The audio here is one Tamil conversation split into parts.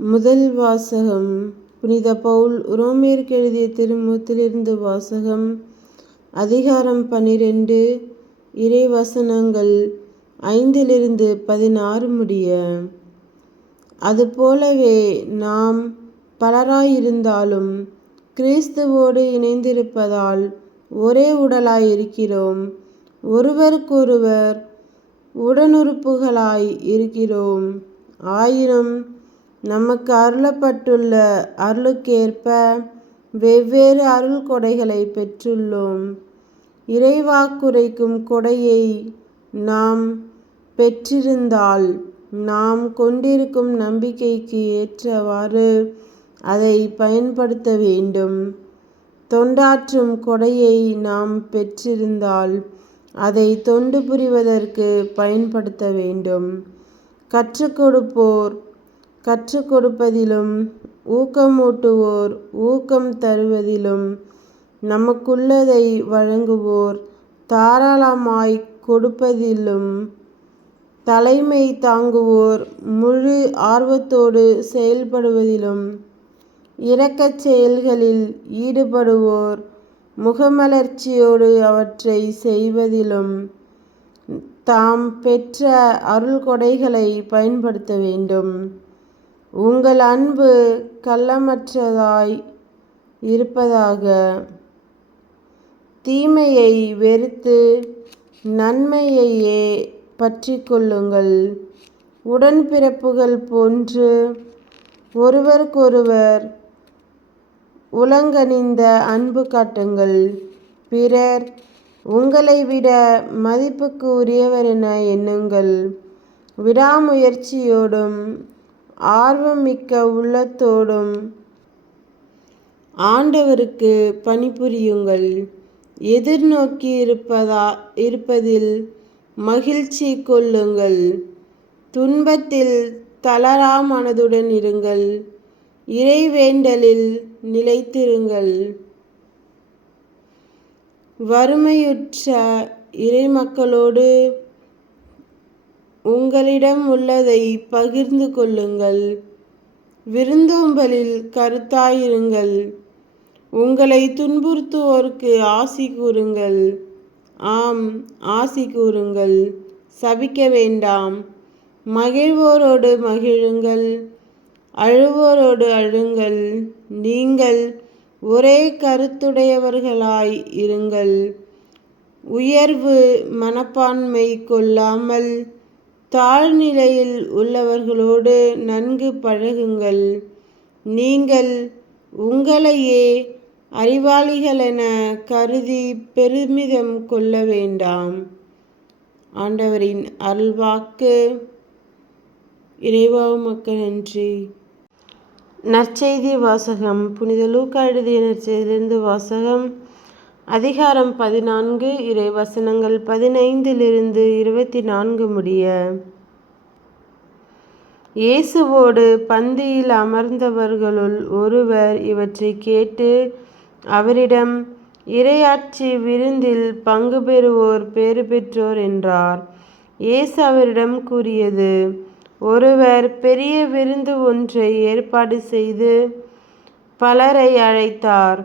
முதல் வாசகம். புனித பவுல் ரோமேயருக்கு எழுதிய திருமுகத்திலிருந்து வாசகம். அதிகாரம் 12, இறைவசனங்கள் 5-16 முடிய. அதுபோலவே நாம் பலராயிருந்தாலும் கிறிஸ்துவோடு இணைந்திருப்பதால் ஒரே உடலாய் இருக்கிறோம். ஒருவருக்கொருவர் உடனுறுப்புகளாய் இருக்கிறோம். ஆயினும் நமக்கு அருளப்பட்டுள்ள அருளுக்கேற்ப வெவ்வேறு அருள் கொடைகளை பெற்றுள்ளோம். இறைவாக்குரைக்கும் கொடையை நாம் பெற்றிருந்தால் நாம் கொண்டிருக்கும் நம்பிக்கைக்கு ஏற்றவாறு அதை பயன்படுத்த வேண்டும். தொண்டாற்றும் கொடையை நாம் பெற்றிருந்தால் அதை தொண்டு புரிவதற்கு பயன்படுத்த வேண்டும். கற்றுக் கொடுப்பதிலும் ஊக்கமூட்டுவோர் ஊக்கம் தருவதிலும் நமக்குள்ளதை வழங்குவோர் தாராளமாய் கொடுப்பதிலும் தலைமை தாங்குவோர் முழு ஆர்வத்தோடு செயல்படுவதிலும் இரக்கச் செயல்களில் ஈடுபடுவோர் முகமலர்ச்சியோடு அவற்றை செய்வதிலும் தாம் பெற்ற அருள் கொடைகளை பயன்படுத்த வேண்டும். உங்கள் அன்பு கள்ளமற்றதாய் இருப்பதாக. தீமையை வெறுத்து நன்மையையே பற்றி கொள்ளுங்கள். உடன்பிறப்புகள் போன்று ஒருவருக்கொருவர் உலங்கனிந்த அன்பு காட்டுங்கள். பிறர் உங்களை விட மதிப்புக்கு உரியவர் என எண்ணுங்கள். விடாமுயற்சியோடும் ஆர்வமிக்க உள்ளத்தோடும் ஆண்டவருக்கு பணிபுரியுங்கள். எதிர்நோக்கி இருப்பதில் மகிழ்ச்சி கொள்ளுங்கள். துன்பத்தில் தளரா மனதுடன் இருங்கள். இறைவேண்டலில் நிலைத்திருங்கள். வறுமையுற்ற இறைமக்களோடு உங்களிடம் உள்ளதை பகிர்ந்து கொள்ளுங்கள். விருந்தோம்பலில் கருத்தாயிருங்கள். உங்களை துன்புறுத்துவோருக்கு ஆசி கூறுங்கள். ஆம், ஆசி கூறுங்கள், சபிக்க வேண்டாம். மகிழ்வோரோடு மகிழுங்கள், அழுவோரோடு அழுங்கள். நீங்கள் ஒரே கருத்துடையவர்களாய் இருங்கள். உயர்வு மனப்பான்மை கொள்ளாமல் தாழ்நிலையில் உள்ளவர்களோடு நன்கு பழகுங்கள். நீங்கள் உங்களையே அறிவாளிகளென கருதி பெருமிதம் கொள்ள வேண்டாம். ஆண்டவரின் அருள்வாக்கு. இறைவா உமக்கு நன்றி. நற்செய்தி வாசகம். புனித லூக்கா எழுதிய நற்செய்தியிலிருந்து வாசகம். அதிகாரம் 14, இறைவசனங்கள் 15-24 முடிய. இயேசுவோடு பந்தியில் அமர்ந்தவர்களுள் ஒருவர் இவற்றை கேட்டு அவரிடம், இறையாட்சி விருந்தில் பங்கு பெறுவோர் பேறு பெற்றோர் என்றார். இயேசு அவரிடம் கூறியது, ஒருவர் பெரிய விருந்து ஒன்றை ஏற்பாடு செய்து பலரை அழைத்தார்.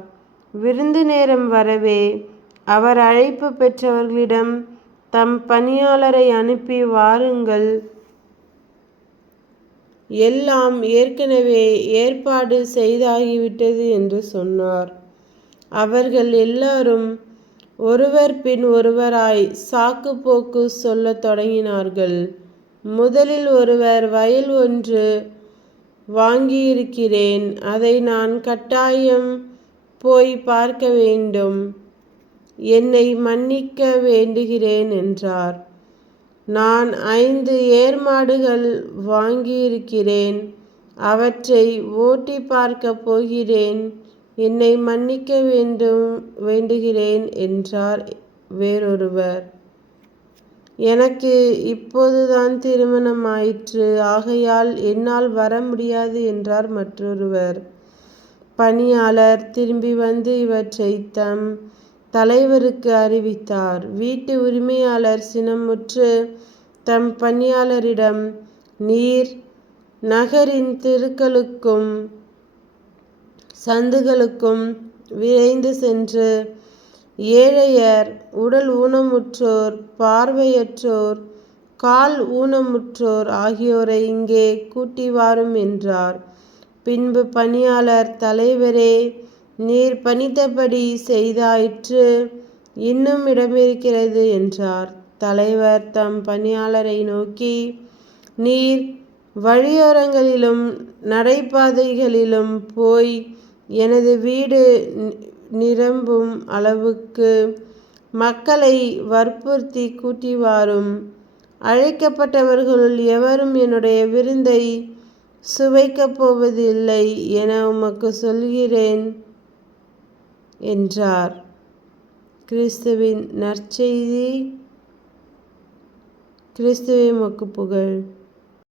விருந்து நேரம் வரவே அவர் அழைப்பு பெற்றவர்களிடம் தம் பணியாளரை அனுப்பி, வாருங்கள், எல்லாம் ஏற்கனவே ஏற்பாடு செய்தாகிவிட்டது என்று சொன்னார். அவர்கள் எல்லாரும் ஒருவர் பின் ஒருவராய் சாக்கு போக்கு சொல்லத் தொடங்கினார்கள். முதலில் ஒருவர், வயல் ஒன்று வாங்கியிருக்கிறேன், அதை நான் கட்டாயம் போய் பார்க்க வேண்டும், என்னை மன்னிக்க வேண்டுகிறேன் என்றார். நான் 5 ஏர்மாடுகள் வாங்கியிருக்கிறேன், அவற்றை ஓட்டி பார்க்க போகிறேன், என்னை மன்னிக்க வேண்டுகிறேன் என்றார் வேறொருவர். எனக்கு இப்போதுதான் திருமணம் ஆயிற்று, ஆகையால் என்னால் வர முடியாது என்றார் மற்றொருவர். பணியாளர் திரும்பி வந்து இவற்றை தம் தலைவருக்கு அறிவித்தார். வீட்டு உரிமையாளர் சினமுற்று தம் பணியாளரிடம், நீர் நகரின் தெருக்களுக்கும் சந்துகளுக்கும் விரைந்து சென்று ஏழையர், உடல் ஊனமுற்றோர், பார்வையற்றோர், கால் ஊனமுற்றோர் ஆகியோரை இங்கே கூட்டி வாரும் என்றார். பின்பு பணியாளர், தலைவரே, நீர் பணித்தபடி செய்தாயிற்று, இன்னும் இடமிருக்கிறது என்றார். தலைவர் தம் பணியாளரை நோக்கி, நீர் வழியோரங்களிலும் நடைபாதைகளிலும் போய் எனது வீடு நிரம்பும் அளவுக்கு மக்களை வற்புறுத்தி கூட்டி வாரும். அழைக்கப்பட்டவர்களுள் எவரும் என்னுடைய விருந்தை சுவைக்கப் போவது இல்லை என உமக்கு சொல்கிறேன் என்றார். கிறிஸ்துவின் நற்செய்தி. கிறிஸ்துவே உமக்கு புகழ்.